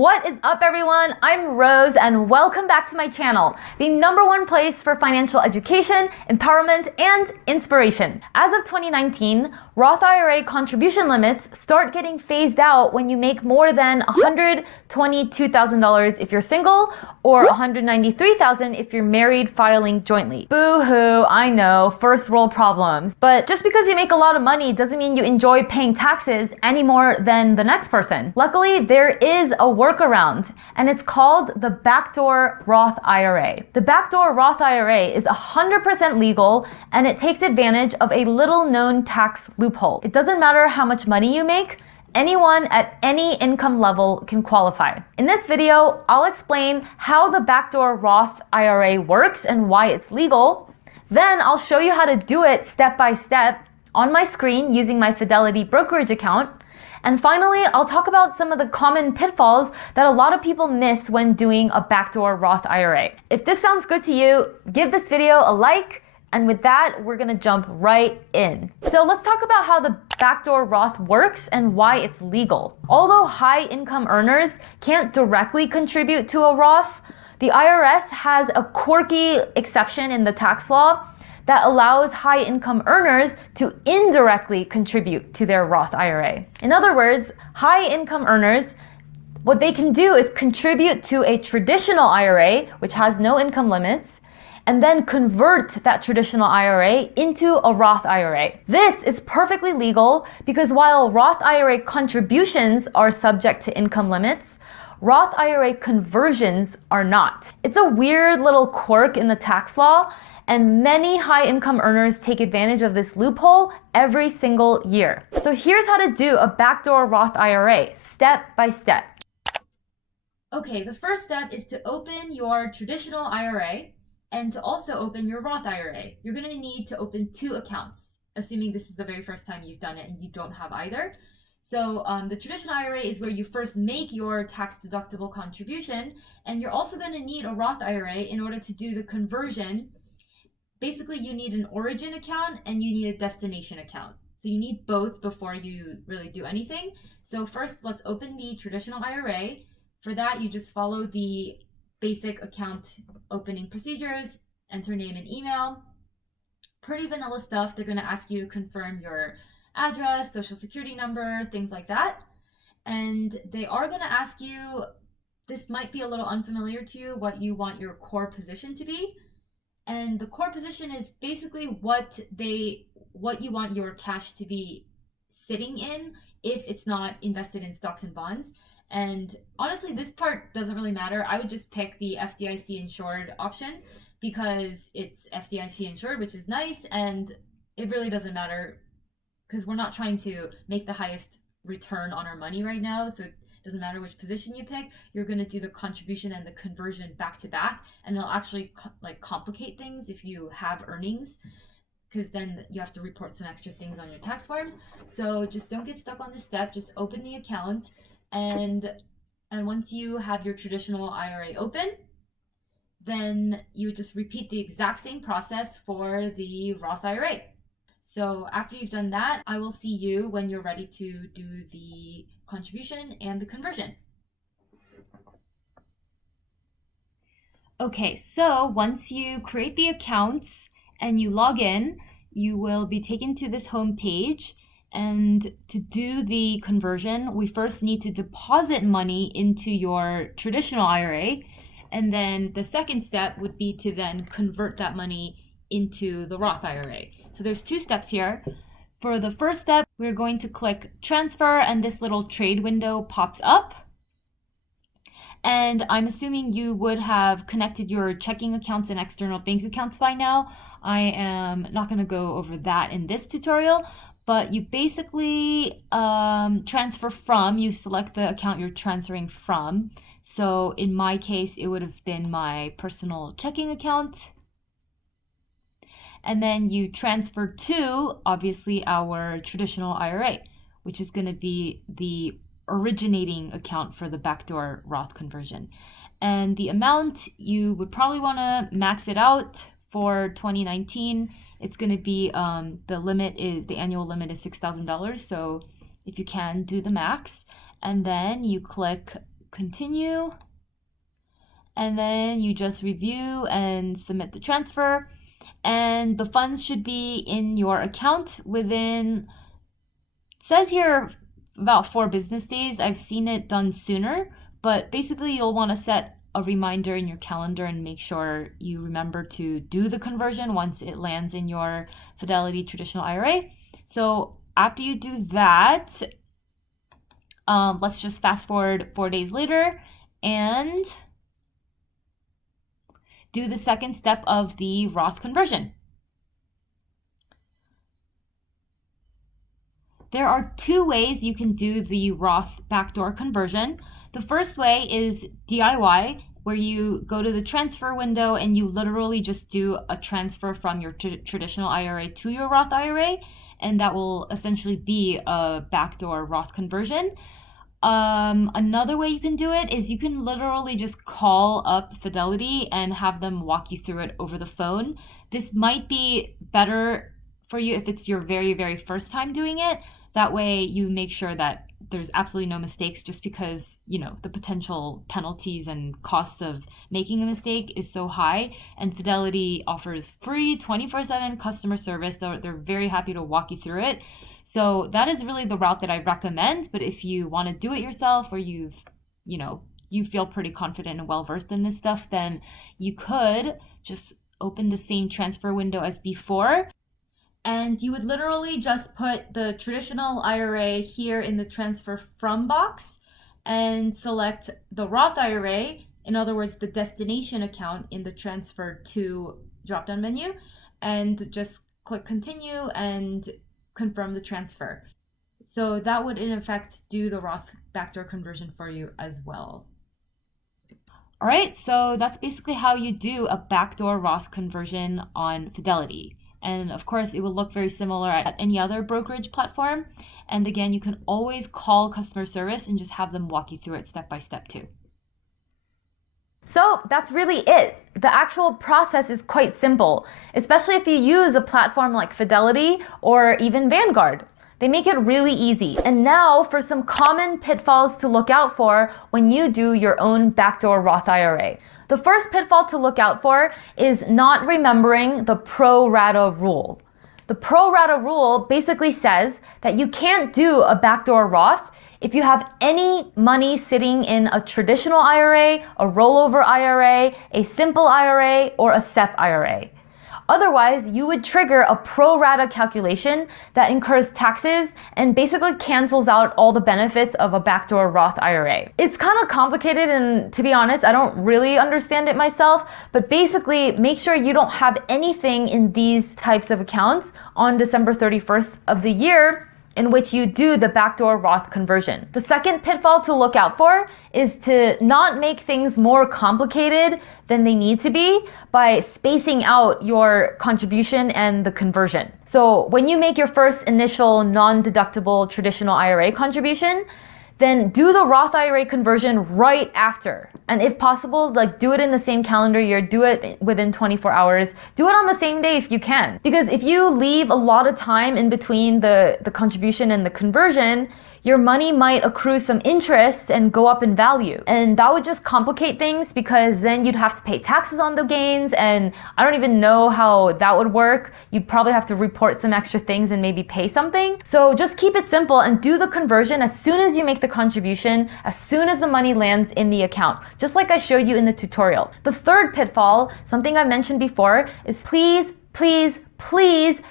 What is up, everyone? I'm Rose and welcome back to my channel, the #1 place for financial education, empowerment, and inspiration. As of 2019, Roth IRA contribution limits start getting phased out when you make more than $122,000 if you're single or $193,000 if you're married filing jointly. Boo-hoo, I know, first world problems. But just because you make a lot of money doesn't mean you enjoy paying taxes any more than the next person. Luckily, there is a workaround, and it's called the BACKDOOR Roth IRA. The BACKDOOR Roth IRA is 100% legal, and it takes advantage of a little-known tax loophole. It doesn't matter how much money you make, anyone at any income level can qualify. In this video, I'll explain how the BACKDOOR Roth IRA works and why it's legal. Then I'll show you how to do it step by step on my screen using my Fidelity brokerage account. And finally, I'll talk about some of the common pitfalls that a lot of people miss when doing a BACKDOOR Roth IRA. If this sounds good to you, give this video a like. And with that, we're gonna jump right in. So let's talk about how the BACKDOOR Roth works and why it's legal. Although high income earners can't directly contribute to a Roth, the IRS has a quirky exception in the tax law that allows high income earners to indirectly contribute to their Roth IRA. In other words, high income earners, what they can do is contribute to a traditional IRA, which has no income limits, and then convert that traditional IRA into a Roth IRA. This is perfectly legal because while Roth IRA contributions are subject to income limits, Roth IRA conversions are not. It's a weird little quirk in the tax law, and many high-income earners take advantage of this loophole every single year. So here's how to do a BACKDOOR Roth IRA, step by step. Okay, the first step is to open your traditional IRA and to also open your Roth IRA. You're gonna need to open 2 accounts, assuming this is the very first time you've done it and you don't have either. So the traditional IRA is where you first make your tax-deductible contribution, and you're also gonna need a Roth IRA in order to do the conversion. Basically, you need an origin account and you need a destination account. So you need both before you really do anything. So first, let's open the traditional IRA. For that, you just follow the basic account opening procedures, enter name and email. Pretty vanilla stuff. They're gonna ask you to confirm your address, social security number, things like that. And they are gonna ask you, this might be a little unfamiliar to you, what you want your core position to be. And the core position is basically what you want your cash to be sitting in if it's not invested in stocks and bonds. And honestly, this part doesn't really matter. I would just pick the FDIC insured option because it's FDIC insured, which is nice, and it really doesn't matter because we're not trying to make the highest return on our money right now. So it doesn't matter which position you pick. You're going to do the contribution and the conversion back to back, and it'll actually complicate things if you have earnings, because then you have to report some extra things on your tax forms. So just don't get stuck on this step. Just open the account, and once you have your traditional IRA open, then you would just repeat the exact same process for the Roth IRA. So after you've done that, I will see you when you're ready to do the contribution and the conversion. Okay, so once you create the accounts and you log in, you will be taken to this home page. And to do the conversion, we first need to deposit money into your traditional IRA. And then the second step would be to then convert that money into the Roth IRA. So there's 2 steps here. For the first step, we're going to click transfer, and this little trade window pops up. And I'm assuming you would have connected your checking accounts and external bank accounts by now. I am not going to go over that in this tutorial, but you basically transfer from, you select the account you're transferring from. So in my case, it would have been my personal checking account. And then you transfer to, obviously, our traditional IRA, which is going to be the originating account for the BACKDOOR Roth conversion. And the amount, you would probably want to max it out for 2019. It's going to be, the annual limit is $6,000. So if you can, do the max. And then you click continue. And then you just review and submit the transfer. And the funds should be in your account within, it says here, about 4 business days. I've seen it done sooner, but basically you'll want to set a reminder in your calendar and make sure you remember to do the conversion once it lands in your Fidelity traditional IRA. So after you do that, let's just fast forward 4 days later and do the second step of the Roth conversion. There are 2 ways you can do the Roth backdoor conversion. The first way is DIY, where you go to the transfer window and you literally just do a transfer from your traditional IRA to your Roth IRA, and that will essentially be a backdoor Roth conversion. Another way you can do it is you can literally just call up Fidelity and have them walk you through it over the phone. This might be better for you if it's your very, very first time doing it. That way you make sure that there's absolutely no mistakes, just because, you know, the potential penalties and costs of making a mistake is so high. And Fidelity offers free 24/7 customer service. They're very happy to walk you through it. So that is really the route that I recommend. But if you want to do it yourself, or you feel pretty confident and well-versed in this stuff, then you could just open the same transfer window as before. And you would literally just put the traditional IRA here in the transfer from box and select the Roth IRA, in other words, the destination account, in the transfer to drop-down menu, and just click continue and confirm the transfer. So that would in effect do the Roth backdoor conversion for you as well. All right, so that's basically how you do a backdoor Roth conversion on Fidelity. And of course, it will look very similar at any other brokerage platform. And again, you can always call customer service and just have them walk you through it step by step too. So that's really it. The actual process is quite simple, especially if you use a platform like Fidelity or even Vanguard. They make it really easy. And now for some common pitfalls to look out for when you do your own backdoor Roth IRA. The first pitfall to look out for is not remembering the pro rata rule. The pro rata rule basically says that you can't do a backdoor Roth if you have any money sitting in a traditional IRA, a rollover IRA, a simple IRA, or a SEP IRA. Otherwise, you would trigger a pro rata calculation that incurs taxes and basically cancels out all the benefits of a backdoor Roth IRA. It's kind of complicated, and to be honest, I don't really understand it myself, but basically make sure you don't have anything in these types of accounts on December 31st of the year in which you do the backdoor Roth conversion. The second pitfall to look out for is to not make things more complicated than they need to be by spacing out your contribution and the conversion. So when you make your first initial non-deductible traditional IRA contribution, then do the Roth IRA conversion right after. And if possible, do it in the same calendar year, do it within 24 hours, do it on the same day if you can. Because if you leave a lot of time in between the contribution and the conversion, your money might accrue some interest and go up in value. And that would just complicate things, because then you'd have to pay taxes on the gains, and I don't even know how that would work. You'd probably have to report some extra things and maybe pay something. So just keep it simple and do the conversion as soon as you make the contribution, as soon as the money lands in the account, just like I showed you in the tutorial. The third pitfall, something I mentioned before, is please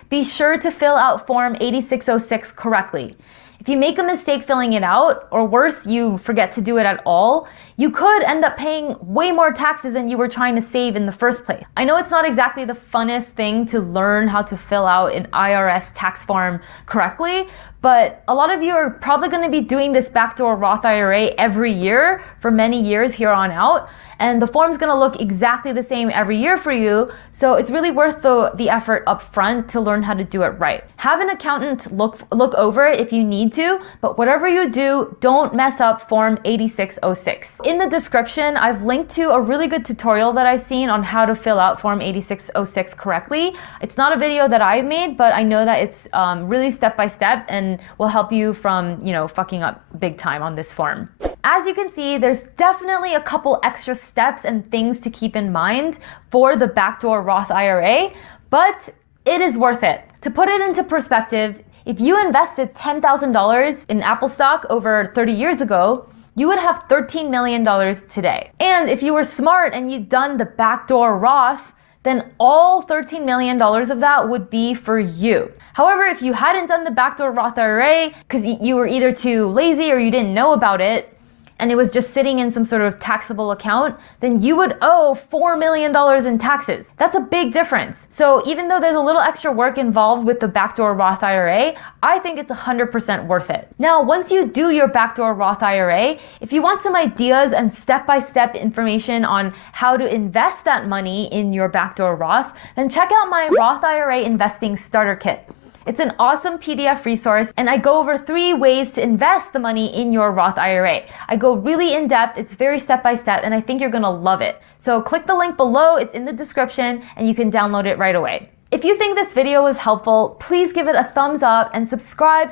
be sure to fill out Form 8606 correctly. If you make a mistake filling it out, or worse, you forget to do it at all, you could end up paying way more taxes than you were trying to save in the first place. I know it's not exactly the funnest thing to learn how to fill out an IRS tax form correctly, but a lot of you are probably going to be doing this backdoor Roth IRA every year for many years here on out, and the form's going to look exactly the same every year for you, so it's really worth the effort up front to learn how to do it right. Have an accountant look over it if you need to, but whatever you do, don't mess up Form 8606. In the description, I've linked to a really good tutorial that I've seen on how to fill out Form 8606 correctly. It's not a video that I made, but I know that it's really step by step and will help you from, fucking up big time on this form. As you can see, there's definitely a couple extra steps and things to keep in mind for the backdoor Roth IRA, but it is worth it. To put it into perspective, if you invested $10,000 in Apple stock over 30 years ago, you would have $13 million today. And if you were smart and you'd done the backdoor Roth, then all $13 million of that would be for you. However, if you hadn't done the backdoor Roth IRA because you were either too lazy or you didn't know about it, and it was just sitting in some sort of taxable account, then you would owe $4 million in taxes. That's a big difference. So even though there's a little extra work involved with the backdoor Roth IRA, I think it's 100% worth it. Now, once you do your backdoor Roth IRA, if you want some ideas and step-by-step information on how to invest that money in your backdoor Roth, then check out my Roth IRA Investing Starter Kit. It's an awesome PDF resource, and I go over 3 ways to invest the money in your Roth IRA. I go really in depth, it's very step by step, and I think you're gonna love it. So click the link below, it's in the description, and you can download it right away. If you think this video was helpful, please give it a thumbs up and subscribe.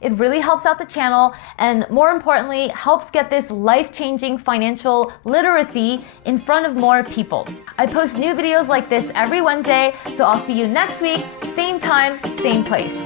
It really helps out the channel and, more importantly, helps get this life-changing financial literacy in front of more people. I post new videos like this every Wednesday, so I'll see you next week, same time, same place.